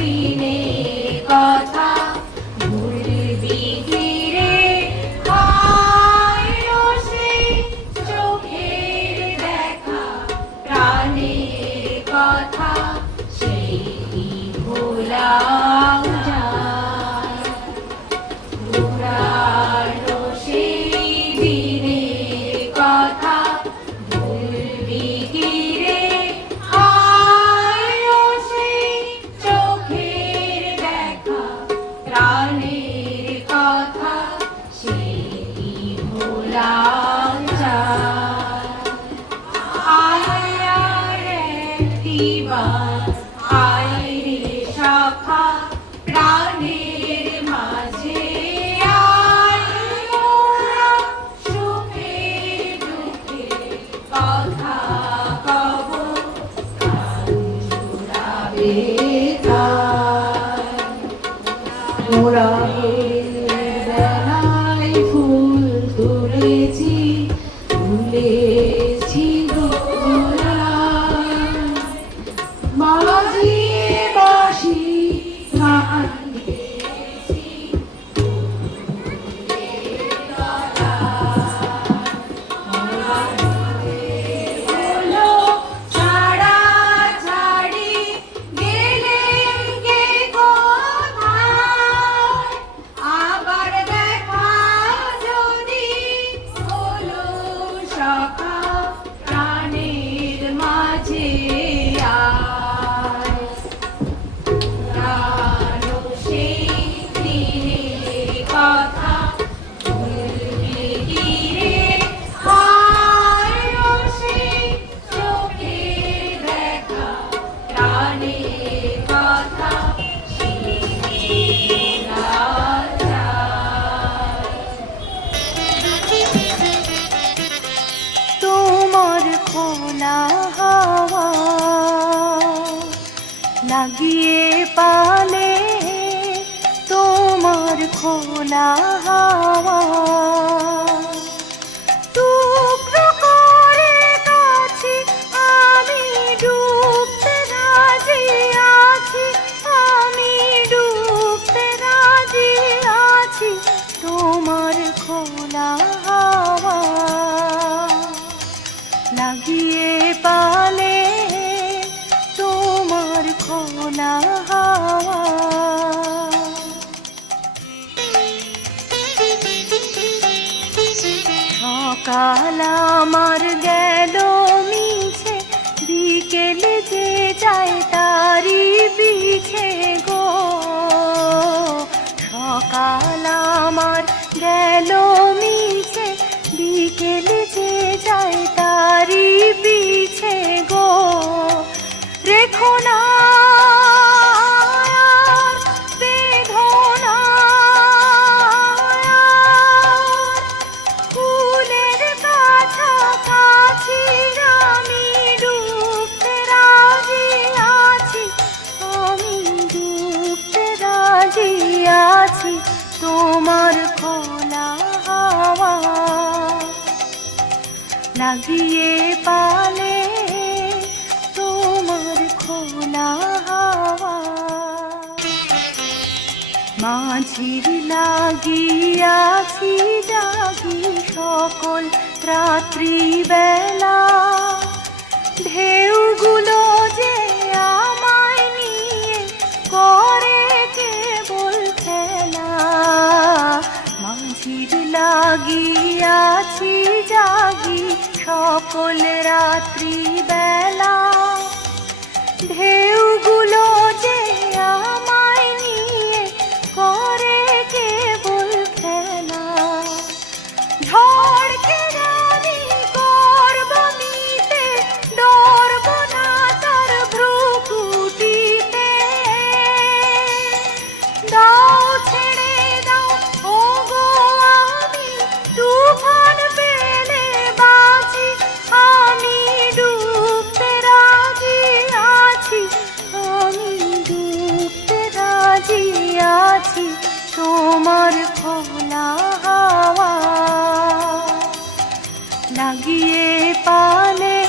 দিনের কথা ভুলবি কি রে? হায়ো সেই চোখের দেখা, প্রাণের কথা সেই কি ভোলা যায়? পুরানো সেই দিনের কথা ভুলবি কি রে? হায়ো সেই চোখের দেখা, প্রাণের কথা সেই কি ভোলা যায়? আয় রে একটিবার, আয় রে সখা, প্রাণের মাঝে আয় মোরা, সুখের দুঃখের কথা কব, প্রাণ জুড়াবে তাই। মোরা বেলায় ফুল তুলেছি, তুলেছি দোলায়, মাঝিয়ে বাঁশি গান গেয়েছি ফুলের তলায়। মোরা হলো ছাড়াছাড়ি, গেলেম কে কোথায়? আবার দেখা যদি হলো সখা, প্রাণের মাঝে আয়। পুরানো সেই দিনের কথা ভুলবি কি রে? হায়ো সেই চোখের দেখা, প্রাণের কথা সেই ভোলা যায়। তোমার খোলা হাওয়া লাগিয়ে পালে, তোমার খোলা হাওয়া টুকরো করে কাছি, আমি ডুবতে রাজি আছি, আমি ডুবতে রাজি আছি। তোমার খোলা হাওয়া লাগিয়ে পালে, তোমার খোলা হাওয়া। সকাল আমার গেল মিছে, বিকেল যে যায় তারি পিছে গো। সকাল আমার গেল মিছে, বিকেল যে যায় তারি পিছে গো। রেখো না আর বেদনা, ফুলের কাছাকাছি আমি ডুবতে রাজি আছি, আমি ডুবতে রাজি আছি। তোমার খোলা হাওয়া লাগিয়ে পালে, তোমার খোলা হাওয়া। মাঝির লাগিয়াছি জাগি সকল রাত্রি বেলা, ঢেউগুলো যে আমায় নিয়ে করে কেবল খেলা। মাঝির লাগিয়াছি জাগি সকল রাত্রি বেলা, ঢেউগুলো যে আমায় নিয়ে করে কেবল খেলা। ঝড়কে রানী করব মিতে, ডরব না তার ভ্রুকুটিতে। দাও ছেড়ে দাও ওগো আমি তুফান পেলে বাঁচি, আমি ডুবতে রাজি আছি, আমি ডুবতে রাজি আছি। তোমার খোলা হাওয়া লাগিয়ে পালে,